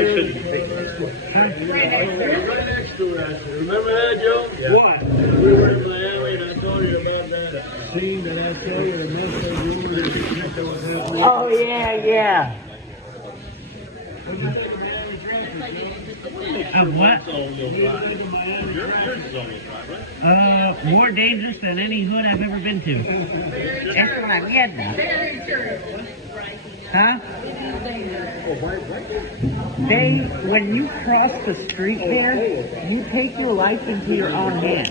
shouldn't be taking this one. Right next to it. Remember that, Joe? Yeah. What? We were in Miami and I told you about that scene that I told you, the Muslim woman that was happening. Oh, yeah. Of what? More dangerous than any hood I've ever been to. That's what I'm getting at. Huh? When you cross the street there, you take your life into your own hands.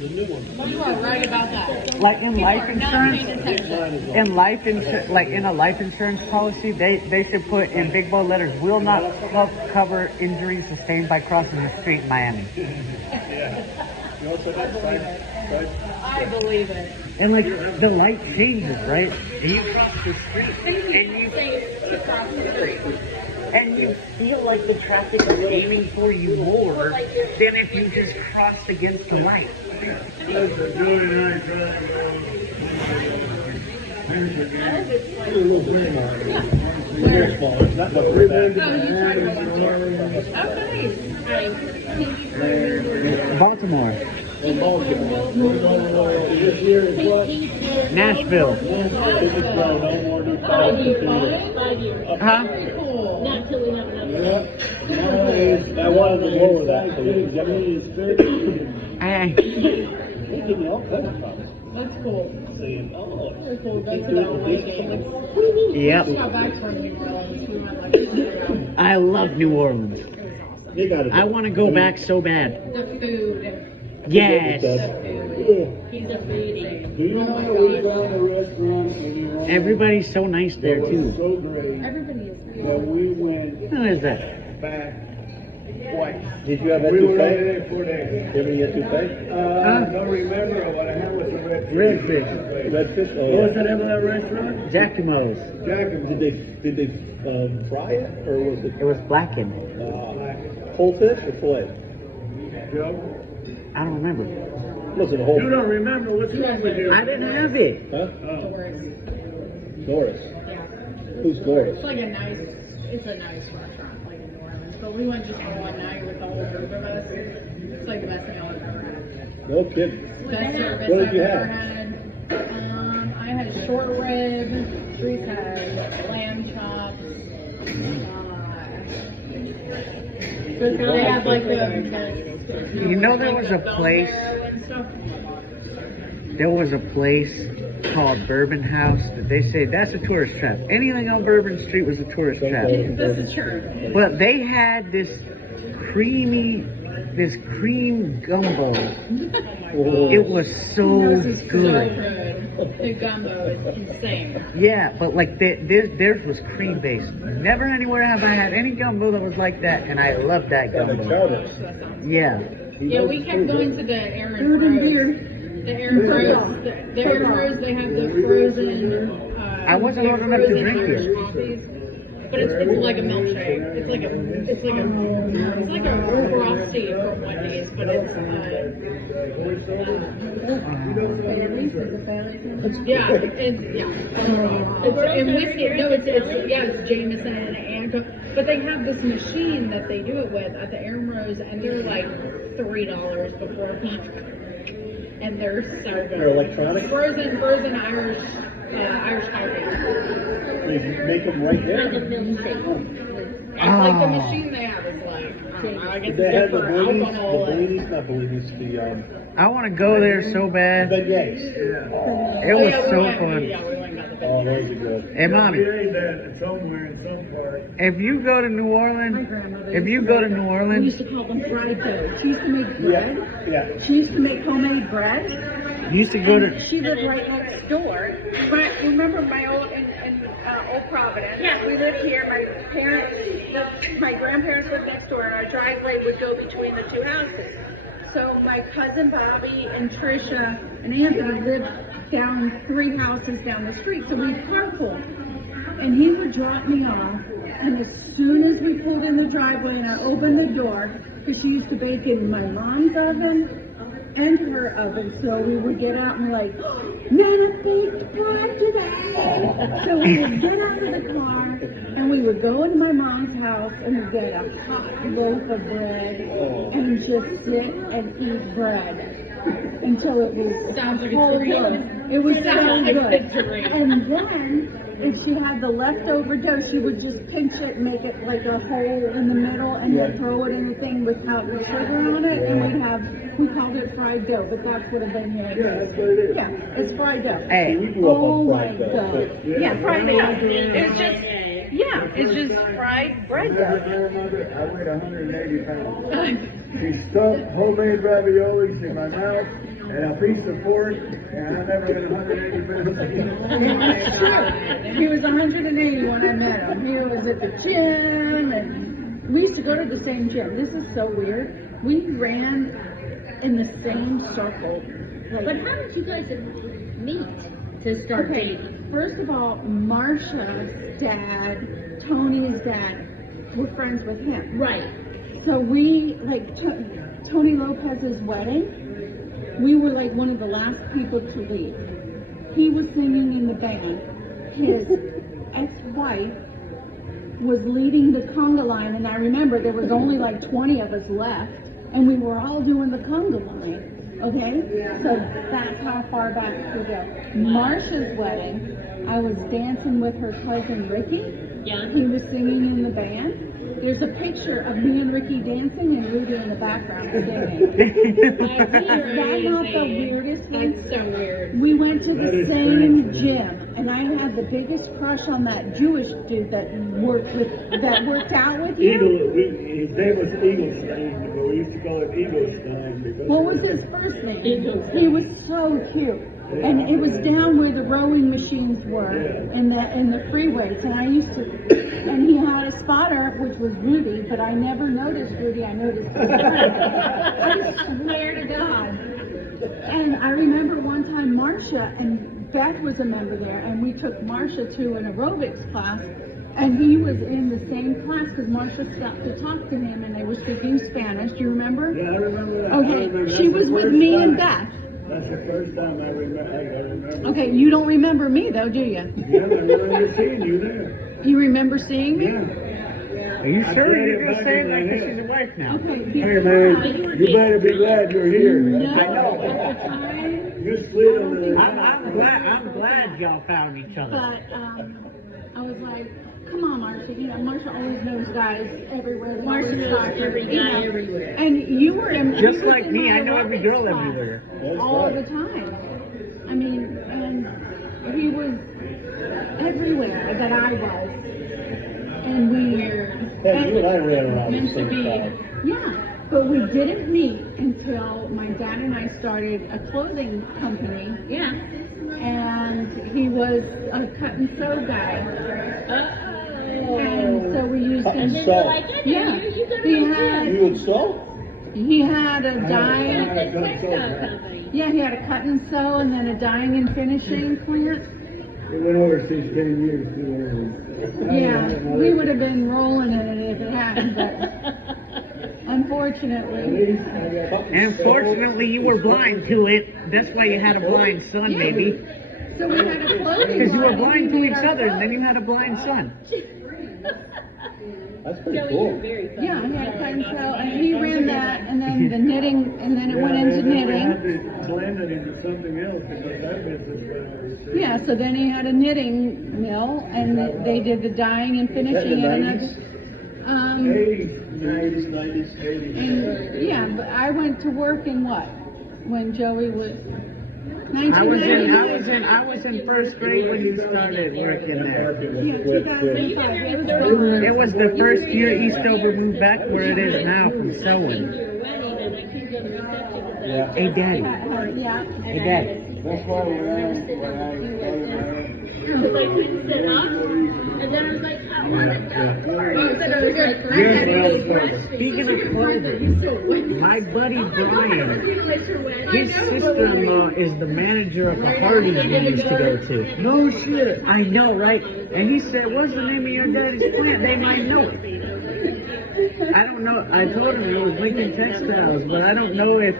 You are right about that. Like in life insurance, like in a life insurance policy, they should put in big bold letters, will not cover injuries sustained by crossing the street in Miami. I believe it. And like the light changes, right? And you cross the street and you feel like the traffic is aiming for you more than if you just crossed against the light. Baltimore. Nashville. Huh? I wanted to lower that. That's cool. Saying, oh, That's cool. Go to that away game. Yep. Got back from New Orleans. We went like I love New Orleans. I want to go back so bad. the food. Yes. The food. He's a foodie. Do you know we found a restaurant in New Orleans? Everybody's so nice there too. So great Everybody is. that we went Who is that? back twice. Did you have that We were toupee? only there 4 days. Did you ever get toupee? I don't remember what I had was a redfish. Redfish. Redfish? What was the name of that restaurant? Giacomo's. Jacob. Did they fry it or was it It was blackened. whole fish or fillet? Joe? I don't remember. Was it a whole? You don't remember what's wrong with you? I didn't have it. Huh? Doris. Doris. Yeah. Who's Doris? It's like a nice restaurant, like in New Orleans. But we went just for one night with the whole group of us. It's like the best meal I've ever had. No kidding. Best service What did I've you ever have? had. I had short rib. Dries had lamb chops. But they had like the You know there was a place. There was a place called Bourbon House that they say that's a tourist trap. Anything on Bourbon Street was a tourist trap. This is true. But they had this cream gumbo. It was so good. The gumbo is insane. Yeah, but like theirs was cream based. Never anywhere have I had any gumbo that was like that, and I love that gumbo. Yeah. Yeah, we kept going to the Aaron Rose. The Aaron Rose. The Aaron Rose. They have the frozen. I wasn't old enough to drink it. Coffees. But it's like a milkshake. It's like a frosty for one days, but it's and whiskey. No, it's Jameson and but they have this machine that they do it with at the Aaron Rose, and they're like $3 before lunch, and they're so good. They're electronic? Frozen Irish coffee. They make them right there. Like the machine they have is like, I guess They it's had good the for alcohol. Bellinis, I want to go there so bad. beignets. It was so fun. Yeah, we went got the Oh, those are good. Hey, mommy, We ate that somewhere in some part. if you go to New Orleans, We used to call them bread dough. She used to make bread. Yeah. She used to make homemade bread. you used to go to. She lived right next door. But you remember my old in Old Providence? Yeah. We lived here. My grandparents lived next door, and our driveway would go between the two houses. So my cousin Bobby and Trisha and Anthony lived down 3 houses down the street. So we'd carpool. And he would drop me off, and as soon as we pulled in the driveway and I opened the door, because she used to bake in my mom's oven and her oven, so we would get out and like, Nana baked bread today! So we would get out of the car, and And we would go into my mom's house and we'd get a hot loaf of bread and just sit and eat bread until it was Sounds like a full dream. loaf. It was so Sounds like good. a dream. And then, if she had the leftover dough, she would just pinch it and make it like a hole in the middle and then throw it in the thing without the sugar on it. And we called it fried dough, but that's what a beignet is. That's what it is. Yeah, it's fried dough. Hey, We grew up Oh on my fried dough. God. Yeah, fried dough. It's just, yeah, it's just fried bread My dough. grandmother, I weighed 180 pounds. She stuffed homemade raviolis in my mouth and a piece of pork, and I never been 180 pounds. He was 180 when I met him. He was at the gym, and we used to go to the same gym. This is so weird. We ran in the same circle. Like, But how did you guys meet to start okay, dating? first of all, Marsha's dad, Tony's dad, were friends with him. Right. So we, like, Tony Lopez's wedding, we were like one of the last people to leave. He was singing in the band. His ex-wife was leading the conga line, and I remember there was only like 20 of us left, and we were all doing the conga line. Okay? So that's how far back we go. Marsha's wedding, I was dancing with her cousin Ricky. Yeah. He was singing in the band. There's a picture of me and Ricky dancing and Rudy in the background singing. Is that not the weirdest thing? That's so weird. We went to That the is same strange. gym, and I had the biggest crush on that Jewish dude that worked out with you. His name was Eaglestein, but we used to call him Eaglestein because What was his first name? He was so cute. And it was down where the rowing machines were in the freeways. And I used to, and he had a spotter, which was Rudy, but I never noticed Rudy. I noticed his I swear to God. And I remember one time Marcia and Beth was a member there, and we took Marcia to an aerobics class. And he was in the same class because Marcia stopped to talk to him, and they were speaking Spanish. Do you remember? Yeah, I remember that. I Okay, remember she that's was the with first me time. and Beth. That's the first time I remember. Okay, you don't remember me though, do you? Yeah, I remember seeing you there. You remember seeing me? Yeah. are you sure you're gonna say it like this is your wife now? Okay, Hey because man, you better be glad you're here. no, at the time, You slid on the. I'm glad y'all found each other. but I was like, come on, Marcia. You know, Marcia always knows guys everywhere. Marcia knows every guy everywhere. And you were in Just you was like in me, my I know every aerobics girl class everywhere. all the time. I mean, and he was everywhere that I was, and we. Hey, you and I ran around the Meant to same be. time. Yeah, but we didn't meet until my dad and I started a clothing company, Yeah. and he was a cut and sew guy, and so we used Cut and him. sew. Like, I Yeah, know you got he to had You would sew? he had a dye. the textile company. Yeah, he had a cut and sew, and then a dyeing and finishing plant. It went overseas 10 years too early. Yeah, we would have been rolling in it if it hadn't, but At unfortunately. least I got. And fortunately, you were blind to it. That's why you had a blind son, Yeah. maybe. So we had a clothing Because you were line, blind and to we each made our other, and then clothes. you had a blind son. That's pretty cool. Yeah, he had a cut and sew, and he ran that, and then the knitting, and then it went into We had knitting. to blend it into something else because that business went overseas. Yeah, so then he had a knitting mill, and they did the dyeing and finishing the and 90s? another. 80s, 90s, 80s. And yeah, but I went to work in what? When Joey was I was 1999. in first grade when you started working there. Yeah, 2005. It was It was the first year Eastover moved back where it is now from sewing. Your wedding, and I couldn't go to reception because Yeah. Hey, Daddy. Yeah. Hey, Daddy. That's why when I I couldn't sit up, and then I was like, I want to go Speaking of clothing, my buddy Brian, his sister-in-law is the manager of the Hardee's we used to go to. No shit. I know, right? And he said, what's the name of your daddy's plant? They might know it. I don't know. I told him it was Lincoln Textiles, but I don't know if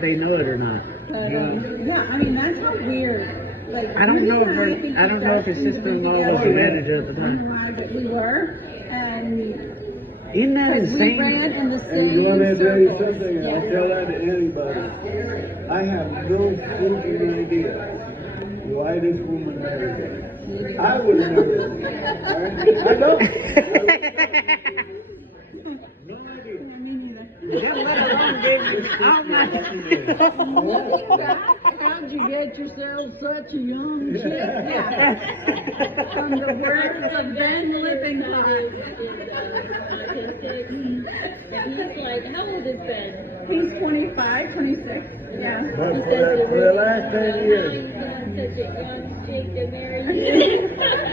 they know it or not. But, yeah, I mean, that's how weird Like, I don't know if really happy I don't know if his sister-in-law was the manager at the time. But we were, and Isn't that we insane? ran in the And same you want me to tell you circles. something? And I'll tell that to anybody. I have no freaking idea why this woman married him. I would have married him. I don't. How'd you get yourself such a young chick? Yeah. From the words of Ben Lippincott. And he's like, how old is Ben? He's 25, 26. Yeah. But for the last 10 years, Such a young chick to marry you.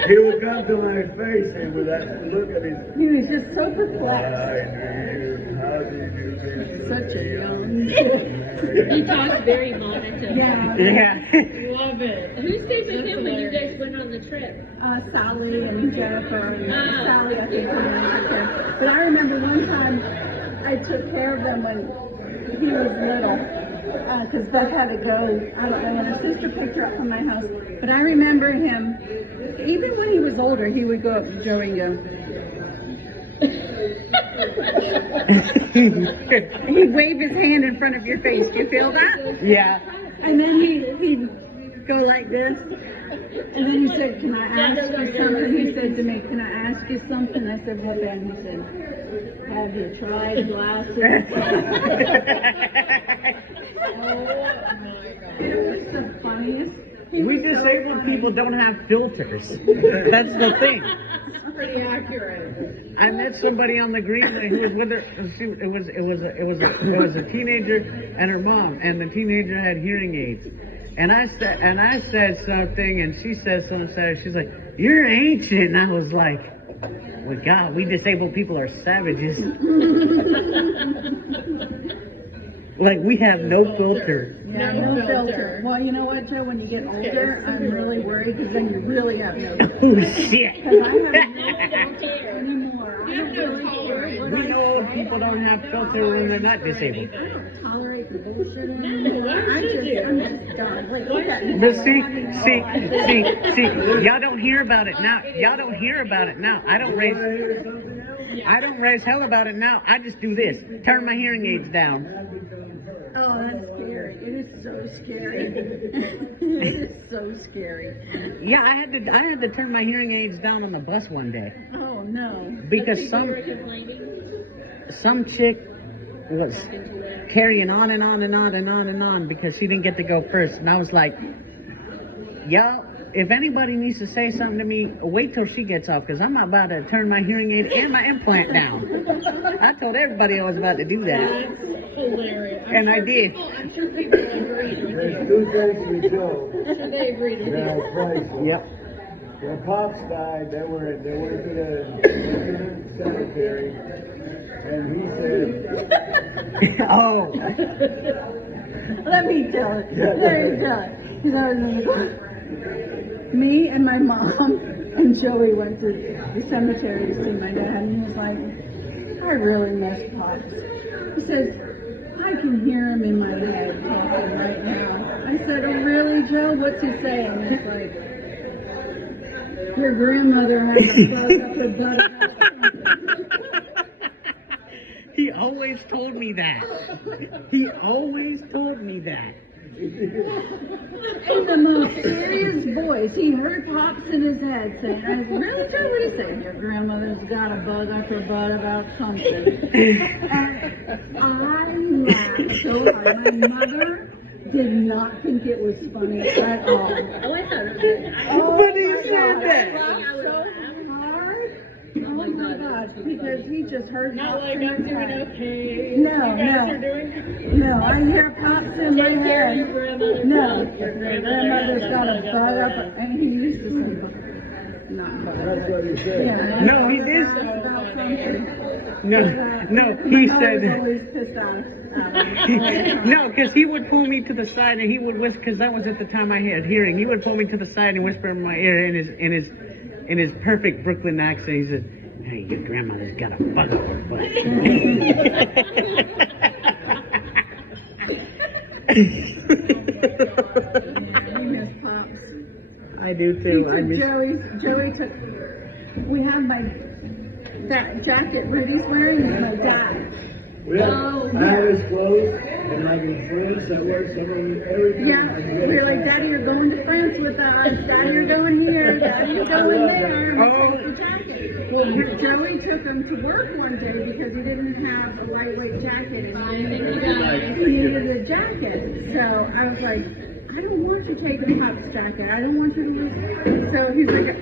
he would come to my face and with that look at his He was just so perplexed. how do you do this? Such a young He talks very monotone. Yeah. Yeah. Love it. Who stayed with him when you guys went on the trip? Sally and Jennifer. And Oh. Sally, I think, her name was there. But I remember one time I took care of them when he was little. Because Beth had to go, I don't know, when her sister picked her up from my house. But I remember him, even when he was older, he would go up to Joey and go, he'd wave his hand in front of your face. Do you feel that? Yeah. And then he'd go like this. And then he said, can I ask you something? He said to me, can I ask you something? I said, what then? He said, have you tried glasses? It was the funniest. We disabled people don't have filters. That's the thing. Pretty accurate. I met somebody on the green who was with her. It was a teenager and her mom, and the teenager had hearing aids. And I said something, and she said something. She's like, "You're ancient," and I was like, "Well, God, we disabled people are savages." Like we have no filter. Yeah, no filter. Well, you know what, Joe? When you get older, I'm really worried because then you really have no filter. Oh shit! Because I have no filter anymore. I don't really care what We I know old people don't have filter when they're not disabled. I don't tolerate the bullshit anymore. I'm just done. Like, look at me. But see, y'all don't hear about it now. Y'all don't hear about it now. I don't raise hell about it now. I just do this. Turn my hearing aids down. Oh, that's scary. It is so scary. It is so scary. Yeah, I had to turn my hearing aids down on the bus one day Oh, no. because some chick was carrying on and on and on and on and on because she didn't get to go first, and I was like, y'all, if anybody needs to say something to me, wait till she gets off because I'm about to turn my hearing aid and my implant down. I told everybody I was about to do that. Hilarious. And I did. I'm sure people agreed with There's you. 2 things we know. I'm sure they agreed with you. Now, priceless. Yep. When Pops died, they went to the cemetery, and he said, Oh. Let me tell it. Let me tell it. Because I remember me and my mom and Joey went to the cemetery to see my dad, and he was like, I really miss Pops. He says, I can hear him in my head talking right now. I said, oh really, Joe? What's he saying? He's like, your grandmother had a bug up her butt. He always told me that. He always told me that. In the most serious voice, he heard Pops in his head saying, I said, really, Joe? What do you say? Your grandmother's got a bug up her butt about something. And I laughed so hard. My mother did not think it was funny at all. Oh, I thought it But he said that. I laughed so hard. Oh my gosh, because he just heard Not Pops like in I'm his doing head. okay. No, You guys no. are doing No, I hear Pops in my Take care of head. your grandmother. No, your grandmother's got a bug up, and he used to say, not bug. that's what he said. Yeah, No, he did. about something. No, he I was said. always pissed off. No, because he would pull me to the side and he would whisper. Because that was at the time I had hearing. He would pull me to the side and whisper in my ear in his perfect Brooklyn accent. He said, "Hey, your grandmother's got a bug up her butt." He missed pops. I do He too. I took miss. Joey took, we have that jacket Rudy's wearing is my dad. Yeah, I have his clothes, and like in France, I wear some of them every time. Yeah, we're like, Daddy, you're going to France with us. Daddy, you're going here. Daddy, you're going there. And we take the jacket. Well, Joey took him to work one day because he didn't have a lightweight jacket and he needed a jacket. So I was like, I don't want you taking Pop's jacket. I don't want you to lose it. So he's like,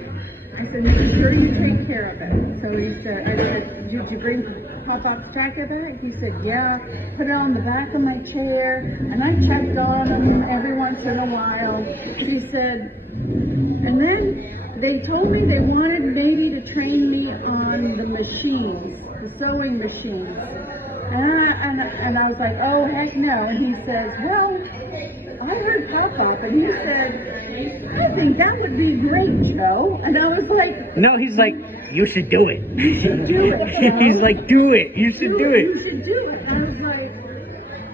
I said, make sure you take care of it. So he said, I said, did you bring Pop's jacket back? He said, yeah. Put it on the back of my chair. And I checked on him every once in a while. He said, and then they told me they wanted maybe to train me on the machines, the sewing machines. And I was like, oh, heck no. And he says, well, I heard Pop, and he said, I think that would be great, Joe. And I was like, No, he's like, you should do it. you should do it, Joe. He's like, do it. You should do You it. should do it. And I was like,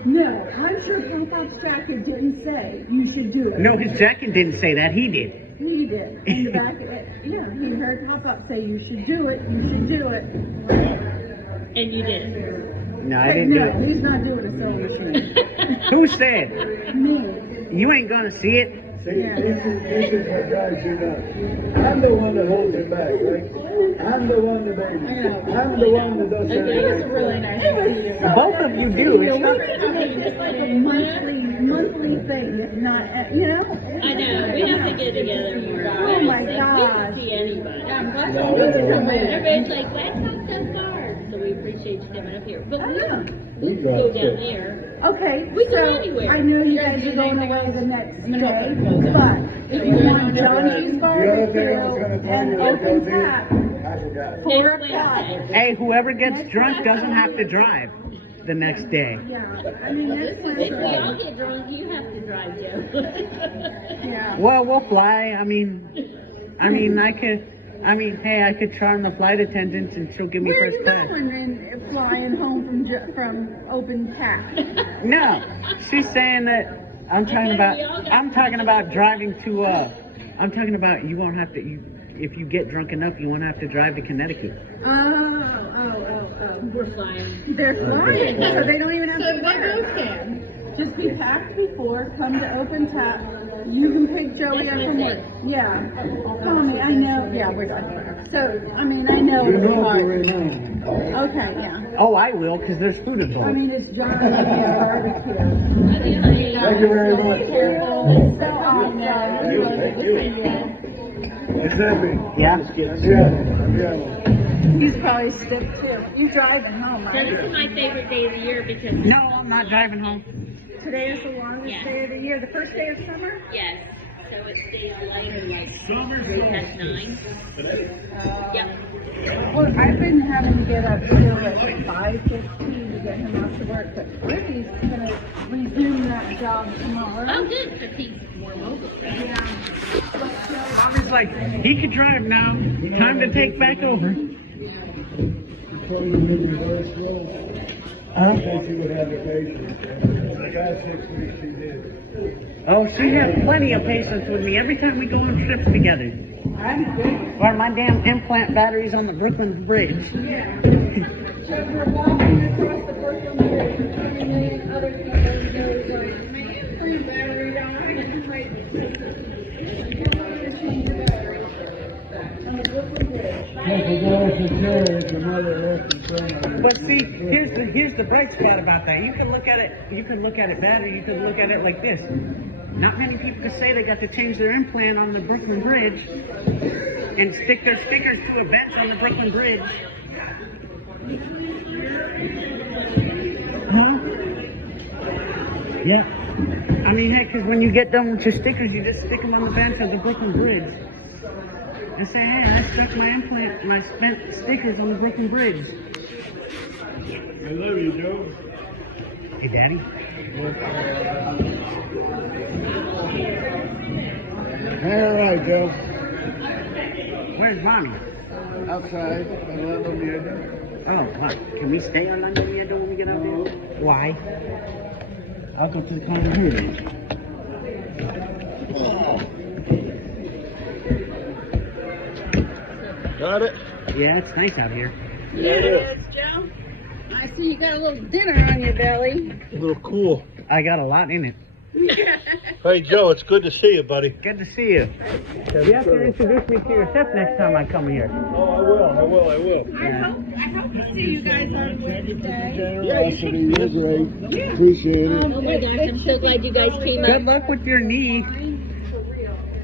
no, I'm sure Pop's jacket didn't say you should do it. No, his jacket didn't say that. He did. He did. In the back of it. Yeah, he heard Pop say you should do it, you should do it. And you did. No, I didn't do No, it. he's not doing a sewing machine. Who said? Me. You ain't gonna see it. See, this is what drives you nuts. I'm the one that holds it back, right? I'm the one that baby. I'm the one that does that. Really nice to see you. Both of you do. It's not. It's like a monthly thing. It's not, you know? I know. We have to get together more. Oh my We gosh. don't see anybody. That's what we need to come in. Everybody's like, let's not so far. So we appreciate you coming up here. But we We go got down it. there. Okay, We go so anywhere. I know you guys are going away the next day, but if you want Johnny's The other thing I was barbecue going to tell and you was open go tap, I forgot. 4 Next o'clock. Wednesday. Hey, whoever gets drunk doesn't have to drive the next day. Yeah, I mean, that's If we all not get drunk, you have to drive, Joe. yeah. Well, we'll fly. I mean, hey, I could charm the flight attendants and she'll give me Where are first you class. going and flying home from open tap? No, she's saying that I'm talking about driving to. I'm talking about you won't have to. If you get drunk enough, you won't have to drive to Connecticut. Oh. We're flying. They're flying, so they don't even have to What work. else can? Just be packed before, come to open tap. You can pick Joey up from work. Yeah. Call me, I know. Yeah, we're done. So, I mean, I know You it'll be know hard. you're in now. Okay, yeah. Oh, I will, because there's food I involved. mean, it's John and his barbecue. Thank you very much. It's so awesome. Thank you. It's heavy. Yeah. Yeah. He's probably stiff too. You're driving home, So aren't this is you? my favorite day of the year because No, I'm not driving home. Today is the longest Yeah. day of the year, the first day of summer. yes, so it's day of light and like at 9. Yep. Well, I've been having to get up here at 5:15 to get him off to work, but Rickie's gonna resume that job tomorrow. Oh, good, because he's more mobile. I was like, he could drive now. Time to take back over. So you're moving very slow. I think she would have the patience. The last 6 weeks she did. Oh, she had plenty of patience with me every time we go on trips together. Or my damn implant batteries on the Brooklyn Bridge. So we're walking across the Brooklyn Bridge, and then other people goes like, my implant battery died, and I'm like, you want to change the battery on the Brooklyn Bridge. But see, here's the bright spot about that. You can look at it bad, or you can look at it like this. Not many people can say they got to change their implant on the Brooklyn Bridge and stick their stickers to a bench on the Brooklyn Bridge. Huh? Yeah. I mean, heck, because when you get done with your stickers, you just stick them on the bench of the Brooklyn Bridge. And say, hey, I stuck my implant, my spent stickers on the Brooklyn Bridge. I love you, Joe. Hey, Daddy. All right, Joe. Where's Mommy? Outside. I love them. Oh, what? Can we stay on London Miedo when we get out there? Why? I'll go to the corner here then. Oh. Got it? Yeah, it's nice out here. Yeah, it is, Joe. I see you got a little dinner on your belly. A little cool. I got a lot in it. Hey, Joe, it's good to see you, buddy. Good to see you. You have to introduce me to your chef next time I come here. Oh, I will. I hope to see you guys on Wednesday. Generosity, you're great. Appreciate it. Oh my gosh, I'm so glad you guys came Good up. luck with your knee.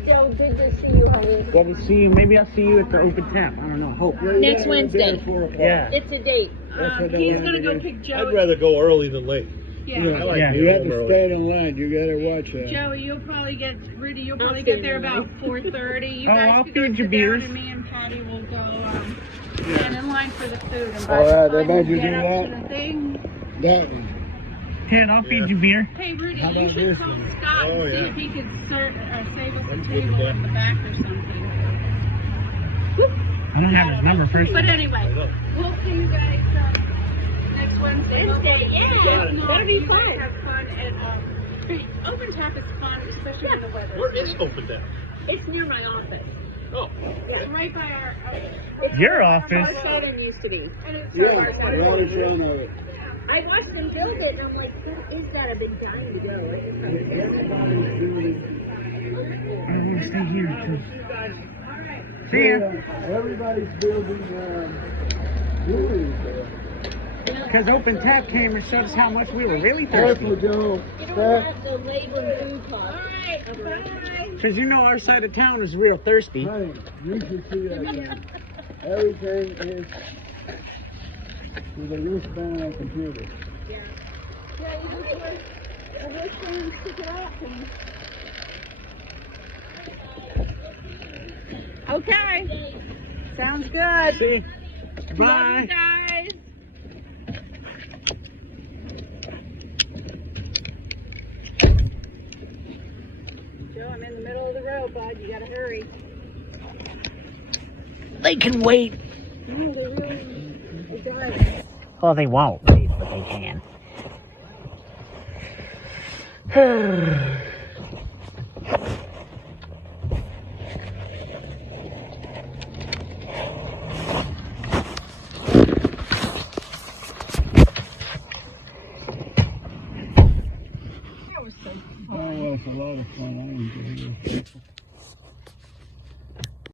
So good to see you, honey. Good to see you. Maybe I'll see you at the open tap. I don't know. Hope. Next Wednesday. Yeah. It's a date. He's gonna go pick I'd Joey. rather go early than late. Yeah. I like Yeah. being You have home to early. stand in line. You gotta watch that. Joey, you'll probably get I'll get there about 4:30. You Oh, guys I'll can go feed you sit down beers. and me and Patty will go stand in line for the food. And by All right, the I time made we you get do up that. to the thing, That one. Ted, I'll feed you beer. hey Rudy, How you about should this call one? Scott Oh, and see yeah. if he could save us a That's table good, in the back or something. I don't have his number first. But anyway, we'll see you guys next Wednesday. Yeah, that'll be You guys fun. have fun at Open Tap is fun, especially when the weather. Where is Open Down? It's near my office. Oh, It's right by our. Your office. Southern used to be. And it's Yeah, right in front of it. I watched them build it, and I'm like, who is that? I've been dying to go. I think I'm Everybody's doing. I want to stay here too. See ya. Everybody's building breweries there. Because Open Tap came and showed us how much we were really Careful, thirsty. Joe. You don't Steph. have the labor and food costs. Because you know our side of town is real thirsty. Hey, you should see that again. Everything is with a wristband on a computer. Yeah, you just wear a wristband, stick it up, and. Okay. Sounds good. See? Love Bye. you guys. Joe, I'm in the middle of the road, bud. You gotta hurry. They can wait. No, they really. Well, they won't wait, but they can. Oh, well, it's a lot of fun. I enjoy it.